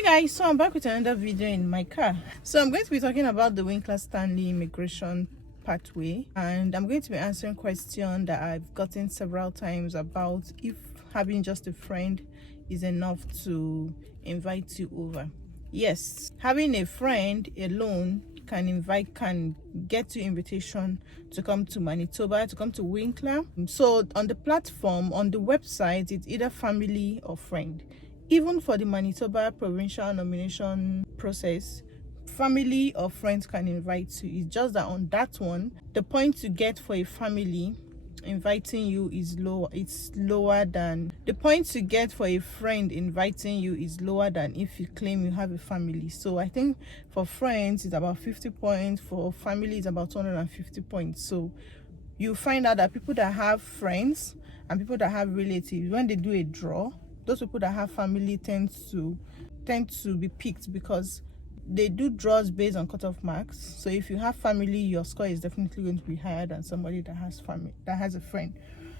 Hey guys, so I'm back with another video in my car. So I'm going to be talking about the Winkler Stanley immigration pathway, and I'm going to be answering questions that I've gotten several times about if having just a friend is enough to invite you over. Yes, having a friend alone can get you invitation to come to Manitoba, to come to Winkler. So on the platform, on the website, it's either family or friend. Even for the Manitoba provincial nomination process, family or friends can invite you. It's just that on that one, the point to get for a family inviting you is lower. It's lower than the point to get for a friend inviting you is lower than if you claim you have a family. So I think for friends it's about 50 points, for family it's about 250 points. So you find out that people that have friends and people that have relatives, when they do a draw, those people that have family tend to be picked because they do draws based on cutoff marks. So if you have family, your score is definitely going to be higher than somebody that has family, that has a friend.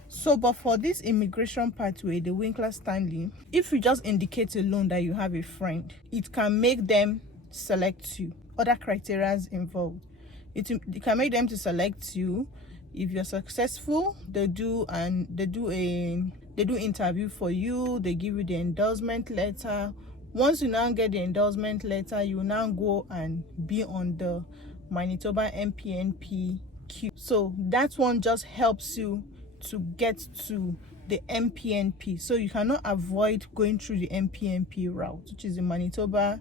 So but for this immigration pathway, the Winkler Stanley, if you just indicate alone that you have a friend, it can make them select you. Other criteria involved, it can make them to select you. If you're successful, they do interview for you, they give you the endorsement letter. Once you now get the endorsement letter, you now go and be on the Manitoba MPNP queue. So that one just helps you to get to the MPNP. So you cannot avoid going through the MPNP route, which is the Manitoba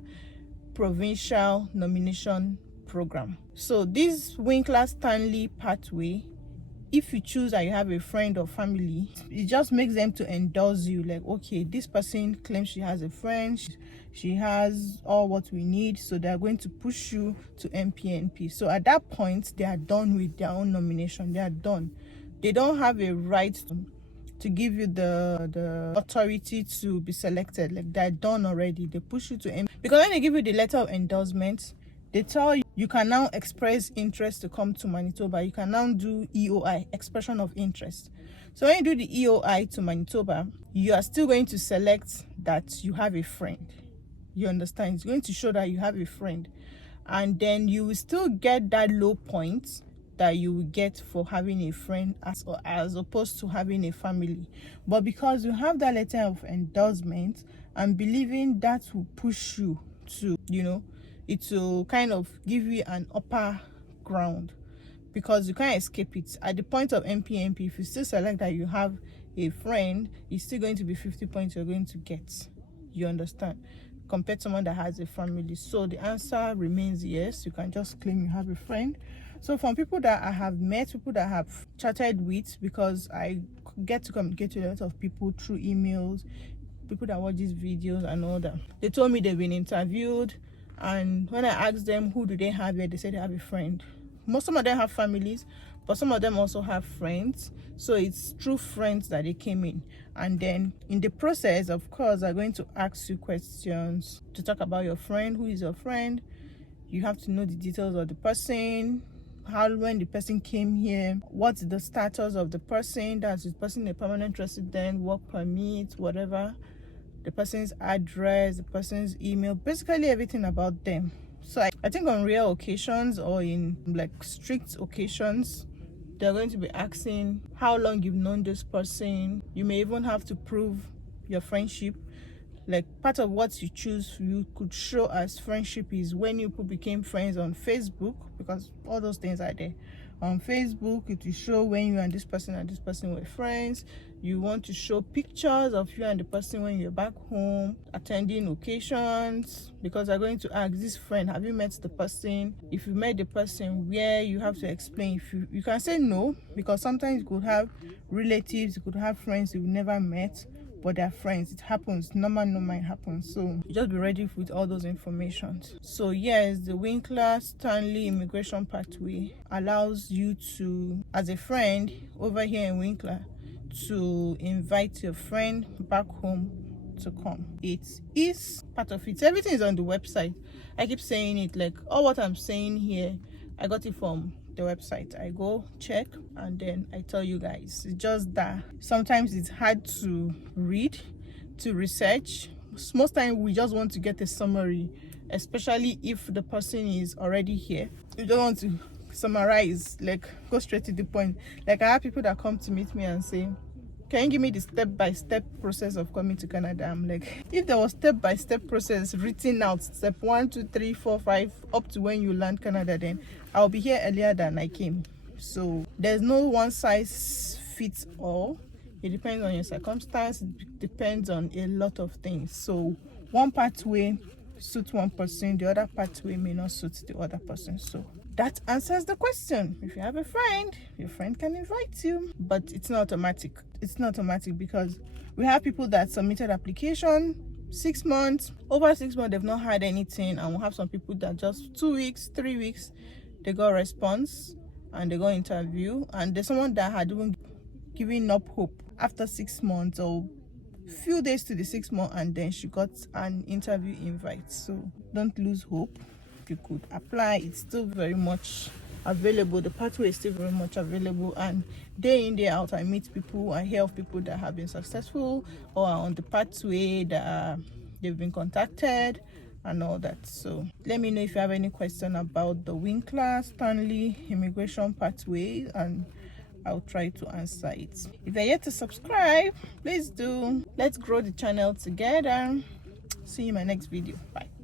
Provincial Nomination Program. So this Winkler Stanley pathway, if you choose that you have a friend or family, it just makes them to endorse you, like, okay, this person claims she has a friend, she has all what we need, so they're going to push you to MPNP. So at that point, they are done with their own nomination. They are done. They don't have a right to give you the authority to be selected. Like, they're done already. They push you to MPNP because when they give you the letter of endorsement, they tell you you can now express interest to come to Manitoba. You can now do EOI, expression of interest. So when you do the EOI to Manitoba, you are still going to select that you have a friend. You understand? It's going to show that you have a friend. And then you will still get that low point that you will get for having a friend as opposed to having a family. But because you have that letter of endorsement, I'm believing that will push you to, it will kind of give you an upper ground because you can't escape it. At the point of MPNP, if you still select that you have a friend, it's still going to be 50 points you're going to get. You understand? Compared to someone that has a family. So the answer remains yes. You can just claim you have a friend. So from people that I have met, people that I have chatted with, because I get to communicate with a lot of people through emails, people that watch these videos and all that, they told me they've been interviewed. And when I asked them who do they have here, they said they have a friend. Some of them have families, but some of them also have friends. So it's through friends that they came in. And then in the process, of course, they're going to ask you questions to talk about your friend. Who is your friend? You have to know the details of the person, when the person came here, what's the status of the person, that's the person a permanent resident, work permit, whatever, the person's address, the person's email, basically everything about them. So I think on rare occasions or in like strict occasions, they're going to be asking how long you've known this person. You may even have to prove your friendship. Like part of what you choose, you could show as friendship is when you became friends on Facebook, because all those things are there. On Facebook, it will show when you and this person were friends. You want to show pictures of you and the person when you're back home, attending occasions, because they're going to ask this friend, have you met the person? If you met the person, where, you have to explain. If you can say no, because sometimes you could have relatives, you could have friends you've never met, but they're friends. It happens. Normal it happens. So just be ready with all those information. So yes, the Winkler Stanley immigration pathway allows you to, as a friend over here in Winkler, to invite your friend back home to come. It is part of it. Everything is on the website. I keep saying it, like all what I'm saying here, I got it from the website. I go check and then I tell you guys. It's just that sometimes it's hard to read, to research. most time we just want to get a summary, especially if the person is already here. You don't want to summarize, like go straight to the point. Like I have people that come to meet me and say, can you give me the step-by-step process of coming to Canada? I'm like, if there was step-by-step process written out, step 1, 2, 3, 4, 5, up to when you land Canada, then I'll be here earlier than I came. So there's no one size fits all. It depends on your circumstance. It depends on a lot of things. So one pathway suits one person, the other pathway may not suit the other person. So that answers the question. If you have a friend, your friend can invite you, but it's not automatic. It's not automatic because we have people that submitted application 6 months, over 6 months, they've not had anything, and we have some people that just 2 weeks, 3 weeks, they got a response and they got interview, and there's someone that had even given up hope after 6 months or few days to the 6 months, and then she got an interview invite. So don't lose hope. You could apply. It's still very much available. The pathway is still very much available, and day in, day out, I meet people, I hear of people that have been successful or are on the pathway, that they've been contacted and all that. So let me know if you have any question about the Winkler Stanley immigration pathway, and I'll try to answer it. If you're yet to subscribe, please do. Let's grow the channel together. See you in my next video. Bye.